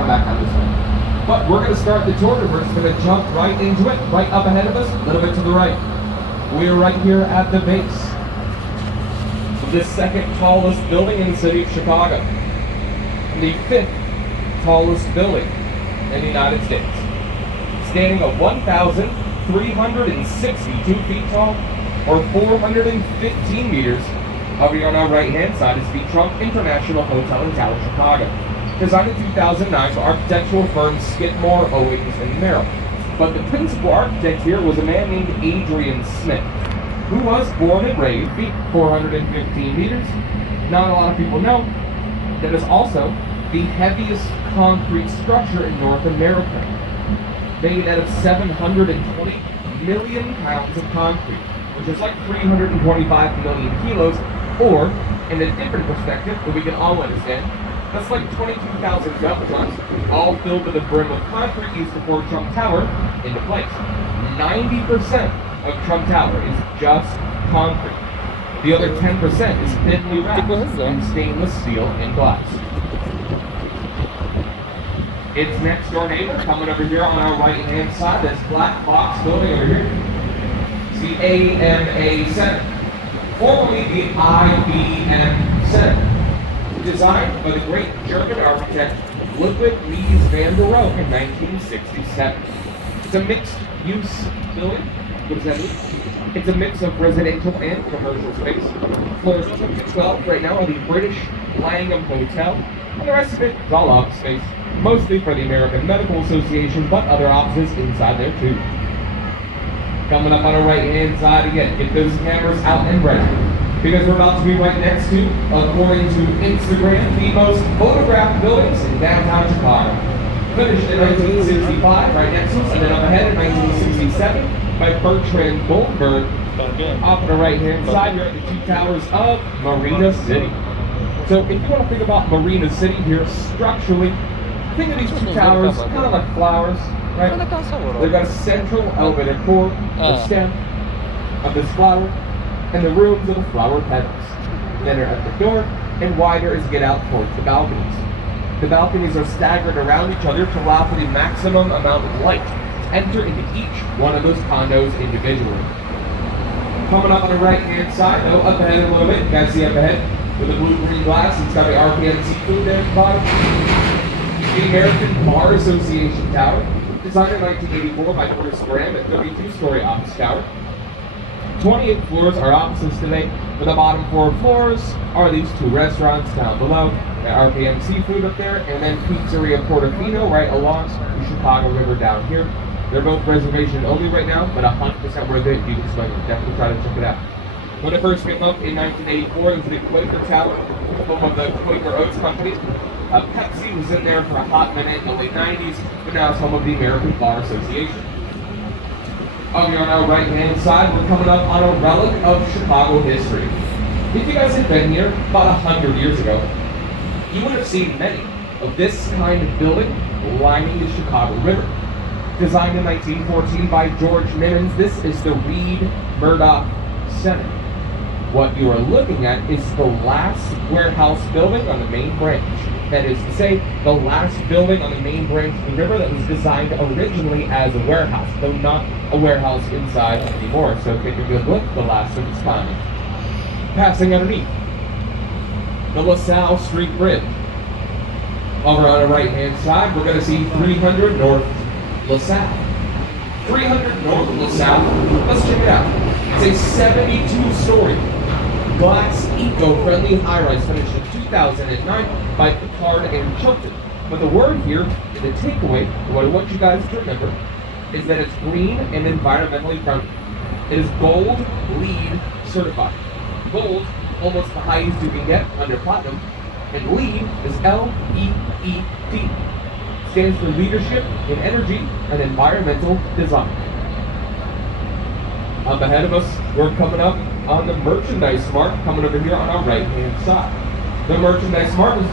come back down this way. But we're going to start the tour and we're just going to jump right into it. Right up ahead of us, a little bit to the right. We're right here at the base of the second tallest building in the city of Chicago. The fifth tallest building in the United States. Standing at 1,362 feet tall, or 415 meters. Over here on our right-hand side is the Trump International Hotel in Tower, Chicago. Designed in 2009 by architectural firm Skidmore, Owings & Merrill. But the principal architect here was a man named Adrian Smith, who was born and raised feet 415 meters. Not a lot of people know that is also the heaviest concrete structure in North America, made out of 720 million pounds of concrete, which is like 325 million kilos, or in a different perspective that we can all understand, that's like 22,000 dump trucks, all filled to the brim with concrete used to pour Trump Tower into place. 90% of Trump Tower is just concrete. The other 10% is thinly wrapped in stainless steel and glass. Its next door neighbor, coming over here on our right-hand side, this black box building over here, is the AMA Center, formerly the IBM Center, designed by the great German architect Ludwig Mies van der Rohe in 1967. It's a mixed-use building. What does that mean? It's a mix of residential and commercial space. Floors 2 to 12 right now are the British Langham Hotel, and the rest of it is all office space, mostly for the American Medical Association, but other offices inside there too. Coming up on our right-hand side again, get those cameras out and ready, because we're about to be right next to, according to Instagram, the most photographed buildings in downtown Chicago. Finished in 1965, right next to us, and then up ahead in 1967 by Bertrand Goldberg. Off on the right-hand side, you're at the two towers of Marina City. So if you want to think about Marina City here structurally, think of these two towers kind of like flowers, right? They've got a central elevator core, the stem of this flower, and the rooms of the flower petals. Then they're at the door, and wider as you get out towards the balconies. The balconies are staggered around each other to allow for the maximum amount of light to enter into each one of those condos individually. Coming up on the right-hand side, though, up ahead a little bit, you guys see up ahead with the blue-green glass, it's got the RPM Seafood there at the bottom. The American Bar Association Tower, designed in 1984 by Curtis Graham, a 32-story office tower. 28 floors are offices today, but the bottom 4 floors are these 2 restaurants down below. RPM Seafood up there, and then Pizzeria Portofino right along the Chicago River down here. They're both reservation only right now, but 100% worth it. You can swing it. Definitely try to check it out. When it first came up in 1984, it was the Quaker Tower, home of the Quaker Oats Company. Pepsi was in there for a hot minute in the late 90s, but now it's home of the American Bar Association. Over here on our right-hand side, we're coming up on a relic of Chicago history. If you guys had been here about 100 years ago, you would have seen many of this kind of building lining the Chicago River. Designed in 1914 by George Mimmons, this is the Reed Murdoch Center. What you are looking at is the last warehouse building on the main branch. That is to say, the last building on the main branch of the river that was designed originally as a warehouse, though not a warehouse inside anymore, so take a good look, the last of its kind. Passing underneath, the LaSalle Street Bridge. Over on the right-hand side, we're going to see 300 North LaSalle. 300 North LaSalle, let's check it out. It's a 72-story glass eco-friendly high-rise finished in 2009 by Picard and Chilton. But the word here, and the takeaway, what I want you guys to remember, is that it's green and environmentally friendly. It is Gold LEED certified. Gold, almost the highest you can get under platinum, and LEED is L-E-E-D. Stands for Leadership in Energy and Environmental Design. Up ahead of us, we're coming up on the Merchandise Mart, coming over here on our right-hand side. The Merchandise Mart is